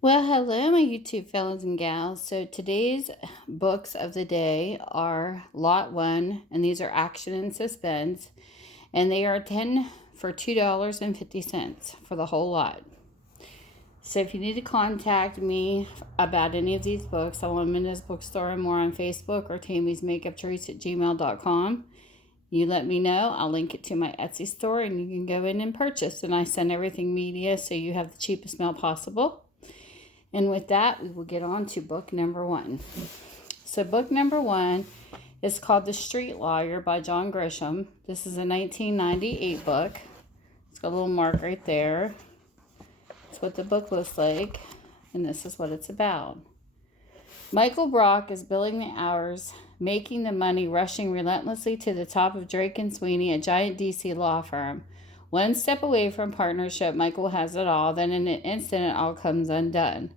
Well, hello, my YouTube fellas and gals. So today's books of the day are Lot 1, and these are action and suspense, and they are 10 for $2.50 for the whole lot. So if you need to contact me about any of these books, I'm on Minda's Bookstore and more on Facebook or TammysMakeupTreats@gmail.com. You let me know. I'll link it to my Etsy store, and you can go in and purchase. And I send everything media so you have the cheapest mail possible. And with that, we will get on to book number 1. So book number 1 is called The Street Lawyer by John Grisham. This is a 1998 book. It's got a little mark right there. That's what the book looks like. And this is what it's about. Michael Brock is billing the hours, making the money, rushing relentlessly to the top of Drake & Sweeney, a giant DC law firm. One step away from partnership, Michael has it all. Then in an instant, it all comes undone.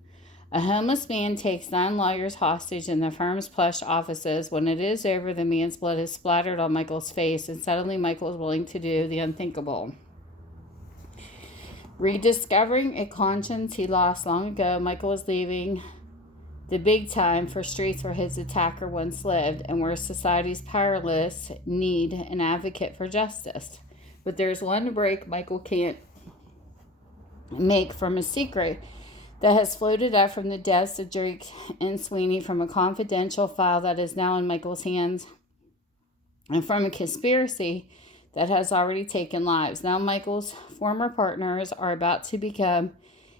A homeless man takes 9 lawyers hostage in the firm's plush offices. When it is over, the man's blood is splattered on Michael's face, and suddenly Michael is willing to do the unthinkable. Rediscovering a conscience he lost long ago, Michael is leaving the big time for streets where his attacker once lived and where society's powerless need an advocate for justice. But there's one break Michael can't make from a secret that has floated up from the deaths of Drake and Sweeney, from a confidential file that is now in Michael's hands, and from a conspiracy that has already taken lives. Now Michael's former partners are about to become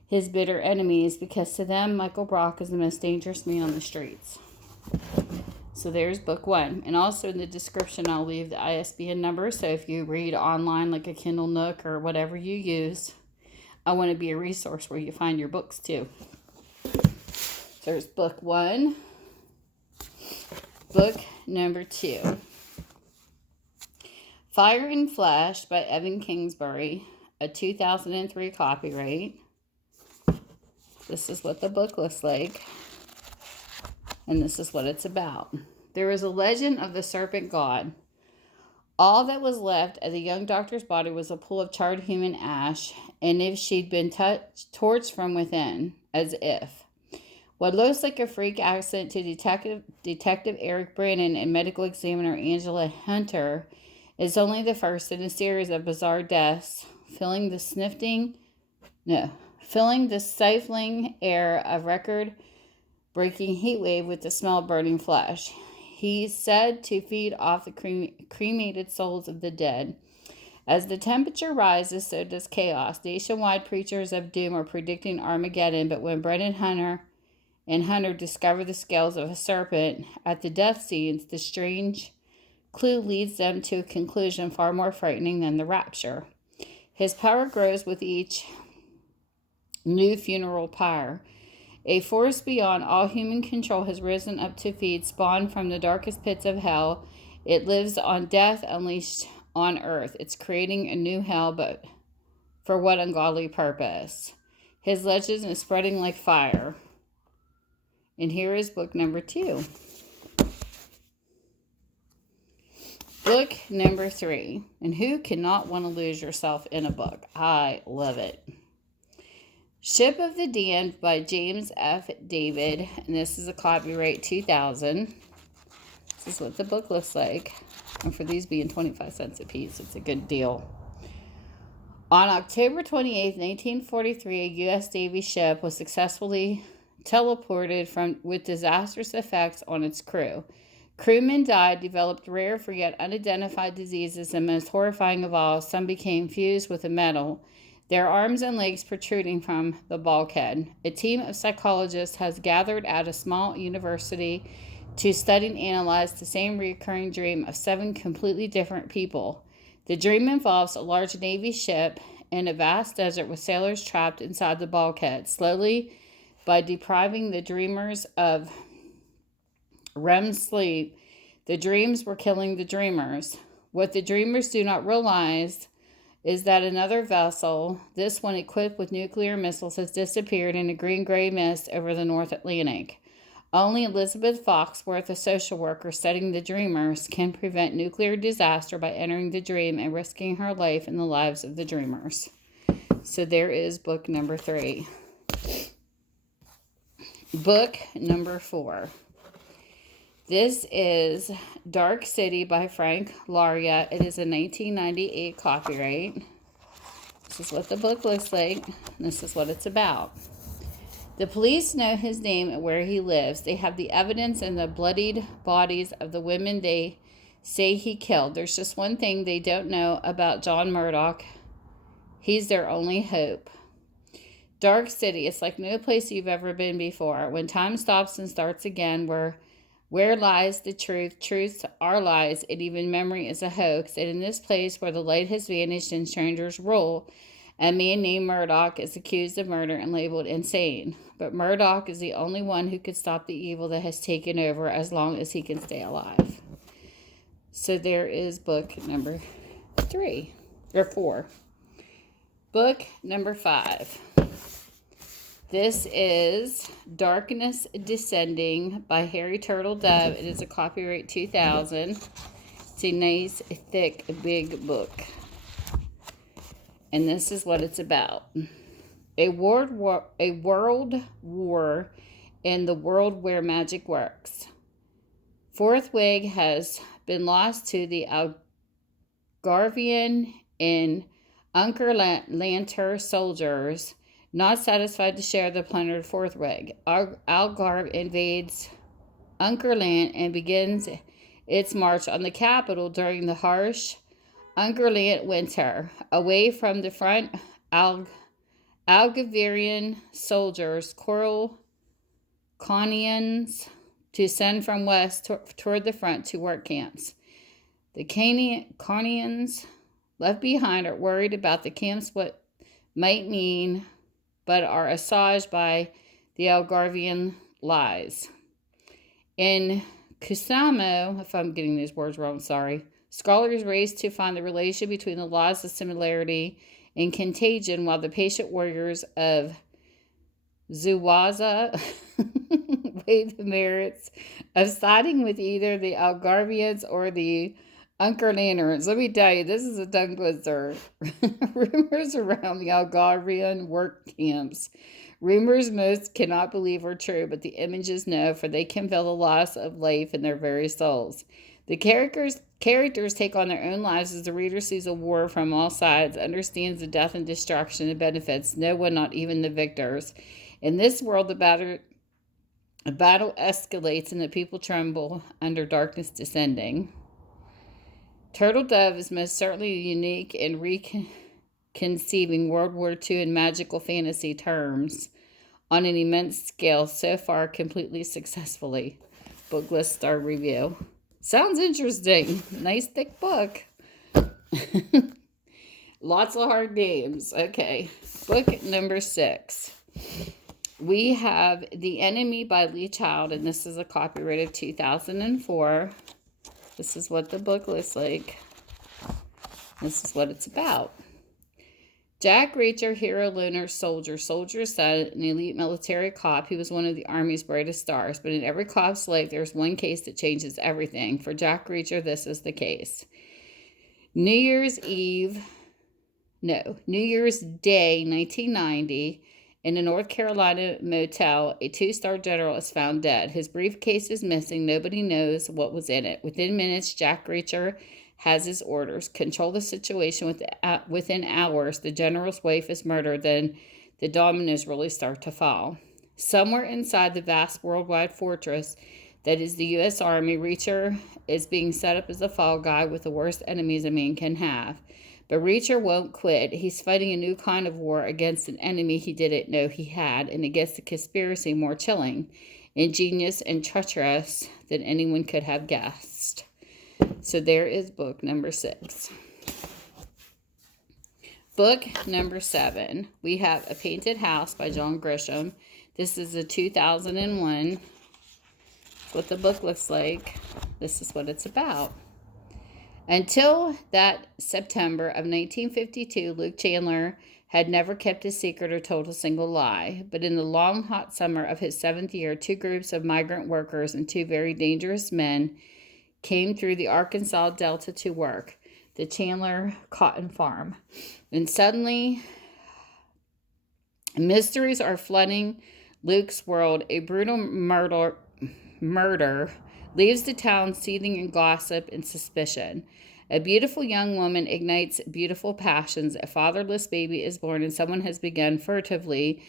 his bitter enemies, because to them, Michael Brock is the most dangerous man on the streets. So there's book 1. And also in the description, I'll leave the ISBN number. So if you read online like a Kindle Nook or whatever you use, I want to be a resource where you find your books too. There's book 1. Book number 2. Fire and Flash by Evan Kingsbury, a 2003 copyright. This is what the book looks like. And this is what it's about. There is a legend of the serpent god. All that was left of the young doctor's body was a pool of charred human ash, and if she'd been torched from within, as if. What looks like a freak accident to Detective Eric Brennan and medical examiner Angela Hunter is only the first in a series of bizarre deaths, filling the stifling air of record-breaking heat wave with the smell of burning flesh. He's said to feed off the cremated souls of the dead. As the temperature rises, so does chaos. Nationwide preachers of doom are predicting Armageddon, but when Brennan and Hunter discover the scales of a serpent at the death scenes, the strange clue leads them to a conclusion far more frightening than the rapture. His power grows with each new funeral pyre. A force beyond all human control has risen up to feed, spawned from the darkest pits of hell. It lives on death unleashed on earth. It's creating a new hell, but for what ungodly purpose? His legend is spreading like fire. And here is book number 2. Book number 3. And who cannot want to lose yourself in a book? I love it. Ship of the Damned by James F. David, and this is a copyright 2000. This is what the book looks like. And for these being 25 cents a piece, it's a good deal. On October 28, 1943, a U.S. Navy ship was successfully teleported with disastrous effects on its crew. Crewmen died, developed rare for yet unidentified diseases, and most horrifying of all, some became fused with a metal, their arms and legs protruding from the bulkhead. A team of psychologists has gathered at a small university to study and analyze the same recurring dream of 7 completely different people. The dream involves a large Navy ship in a vast desert with sailors trapped inside the bulkhead. Slowly, by depriving the dreamers of REM sleep, the dreams were killing the dreamers. What the dreamers do not realize is that another vessel, this one equipped with nuclear missiles, has disappeared in a green-gray mist over the North Atlantic. Only Elizabeth Foxworth, a social worker studying the dreamers, can prevent nuclear disaster by entering the dream and risking her life and the lives of the dreamers. So there is book number 3. Book number 4. This is Dark City by Frank Lauria. It is a 1998 copyright. This is what the book looks like. This is what it's about. The police know his name and where he lives. They have the evidence and the bloodied bodies of the women they say he killed. There's just one thing they don't know about John Murdoch. He's their only hope. Dark City, it's like no place you've ever been before. When time stops and starts again, where lies the truth? Truths are lies, and even memory is a hoax. And in this place where the light has vanished and strangers rule, a man named Murdoch is accused of murder and labeled insane. But Murdoch is the only one who could stop the evil that has taken over as long as he can stay alive. So there is book number 4. Book number 5. This is Darkness Descending by Harry Turtledove. It is a copyright 2000. It's a nice, thick, big book. And this is what it's about. A world war in the world where magic works. Fourth Wig has been lost to the Algarvian and Unkerlanter soldiers, not satisfied to share the plundered Fourth Wig. Algarve invades Unkerland and begins its march on the capital during the harsh Unkerland winter. Away from the front, Algavirian soldiers, Corelconians, to send from west toward the front to work camps. The Conians left behind are worried about the camps, what might mean, but are assuaged by the Algarvian lies. In Kusamo, if I'm getting these words wrong, sorry, scholars race to find the relation between the laws of similarity and contagion, while the patient warriors of Zuwaza weigh the merits of siding with either the Algarvians or the Unkerlanders. Let me tell you, this is a tongue twister. Rumors around the Algarvian work camps. Rumors most cannot believe are true, but the images know, for they can feel the loss of life in their very souls. The characters take on their own lives as the reader sees a war from all sides, understands the death and destruction it benefits no one, not even the victors. In this world, the battle escalates and the people tremble under darkness descending. Turtledove is most certainly unique in reconceiving World War II in magical fantasy terms on an immense scale, so far completely successfully. Booklist star review. Sounds interesting. Nice thick book. Lots of hard names. Okay. Book number 6. We have The Enemy by Lee Child, and this is a copyright of 2004. This is what the book looks like. This is what it's about. Jack Reacher, hero, loner, soldier's son, an elite military cop. He was one of the Army's brightest stars. But in every cop's life, there's one case that changes everything. For Jack Reacher, this is the case. New Year's Day, 1990, in a North Carolina motel, a 2-star general is found dead. His briefcase is missing. Nobody knows what was in it. Within minutes, Jack Reacher has his orders. Control the situation within hours. The general's wife is murdered. Then the dominoes really start to fall. Somewhere inside the vast worldwide fortress that is the U.S. Army, Reacher is being set up as a fall guy with the worst enemies a man can have. But Reacher won't quit. He's fighting a new kind of war against an enemy he didn't know he had, and it gets the conspiracy more chilling, ingenious, and treacherous than anyone could have guessed. So there is book number 6. Book number 7. We have A Painted House by John Grisham. This is a 2001. What the book looks like. This is what it's about. Until that September of 1952, Luke Chandler had never kept a secret or told a single lie. But in the long, hot summer of his 7th year, 2 groups of migrant workers and 2 very dangerous men came through the Arkansas Delta to work, the Chandler Cotton Farm. And suddenly, mysteries are flooding Luke's world, a brutal murder leaves the town seething in gossip and suspicion. A beautiful young woman ignites beautiful passions. A fatherless baby is born, and someone has begun furtively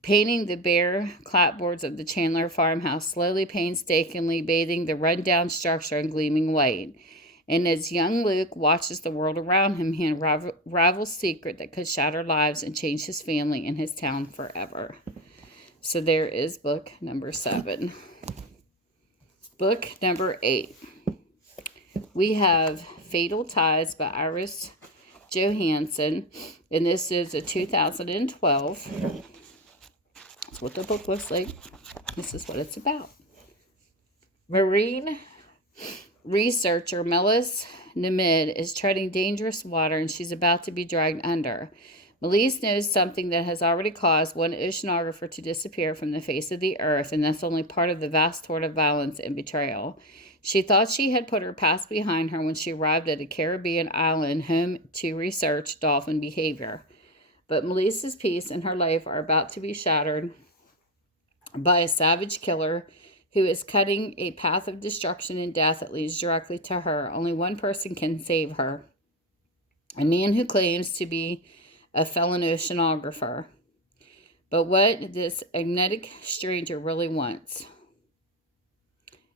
painting the bare clapboards of the Chandler farmhouse, slowly, painstakingly bathing the run-down structure in gleaming white. And as young Luke watches the world around him, he unravels a secret that could shatter lives and change his family and his town forever. So there is book number 7. Book number 8. We have Fatal Ties by Iris Johansen, and this is a 2012. That's what the book looks like. This is what it's about. Marine researcher Melis Namid is treading dangerous water, and she's about to be dragged under. Melis knows something that has already caused one oceanographer to disappear from the face of the earth, and that's only part of the vast horde of violence and betrayal. She thought she had put her past behind her when she arrived at a Caribbean island home to research dolphin behavior. But Melis's peace and her life are about to be shattered by a savage killer who is cutting a path of destruction and death that leads directly to her. Only one person can save her, a man who claims to be a felon oceanographer. But what this enigmatic stranger really wants,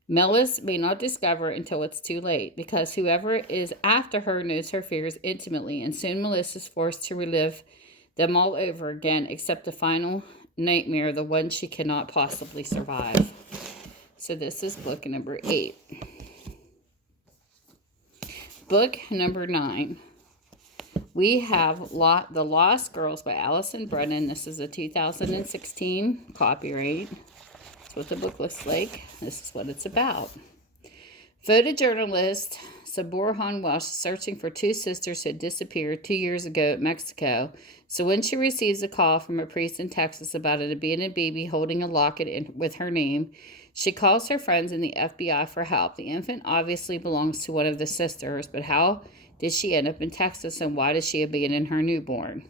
Melis may not discover until it's too late, because whoever is after her knows her fears intimately, and soon Melis is forced to relive them all over again, except the final nightmare, the one she cannot possibly survive. So this is book number 8. Book number 9. We have The Lost Girls by Allison Brennan. This is a 2016 copyright. That's what the book looks like. This is what it's about. Photojournalist Saborhan Welsh is searching for 2 sisters who had disappeared 2 years ago in Mexico. So when she receives a call from a priest in Texas about an abandoned baby holding a locket with her name, she calls her friends in the FBI for help. The infant obviously belongs to one of the sisters, but how did she end up in Texas, and why did she abandon her newborn?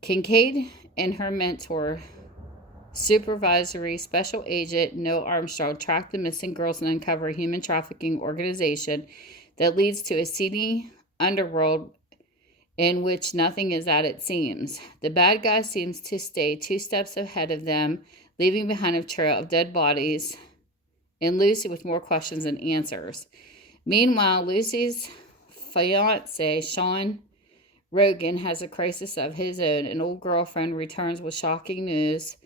Kincaid and her mentor, Supervisory Special Agent Noah Armstrong, track the missing girls and uncover a human trafficking organization that leads to a seedy underworld in which nothing is as it seems. The bad guy seems to stay 2 steps ahead of them, leaving behind a trail of dead bodies, and Lucy with more questions than answers. Meanwhile, Lucy's fiancé, Sean Rogan, has a crisis of his own. An old girlfriend returns with shocking news.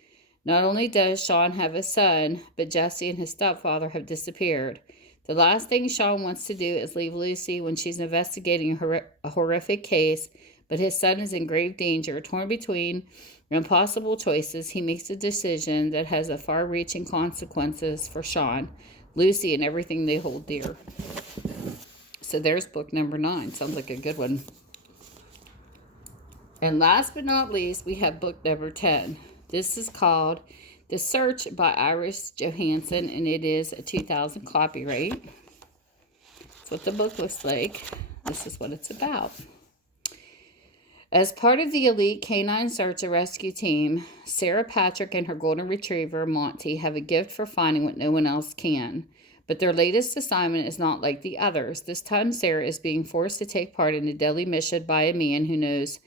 Not only does Sean have a son, but Jesse and his stepfather have disappeared. The last thing Sean wants to do is leave Lucy when she's investigating a horrific case, but his son is in grave danger. Torn between impossible choices, he makes a decision that has far-reaching consequences for Sean, Lucy, and everything they hold dear. So there's book number 9. Sounds like a good one. And last but not least, we have book number 10. This is called The Search by Iris Johansen, and it is a 2000 copyright. That's what the book looks like. This is what it's about. As part of the elite canine search and rescue team, Sarah Patrick and her golden retriever, Monty, have a gift for finding what no one else can. But their latest assignment is not like the others. This time, Sarah is being forced to take part in a deadly mission by a man who knows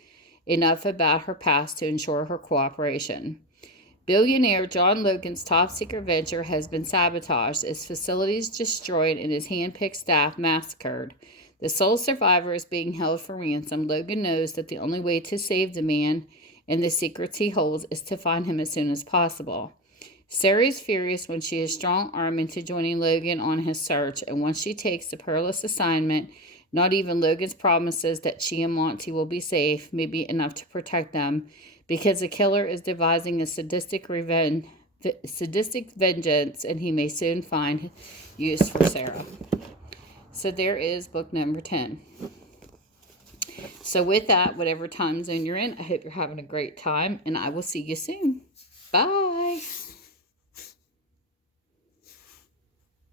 enough about her past to ensure her cooperation. Billionaire John Logan's top-secret venture has been sabotaged, his facilities destroyed, and his hand-picked staff massacred. The sole survivor is being held for ransom. Logan knows that the only way to save the man and the secrets he holds is to find him as soon as possible. Sarah is furious when she is strong-armed into joining Logan on his search, and once she takes the perilous assignment, not even Logan's promises that she and Monty will be safe may be enough to protect them, because the killer is devising a sadistic vengeance, and he may soon find use for Sarah. So there is book number 10. So with that, whatever time zone you're in, I hope you're having a great time, and I will see you soon. Bye.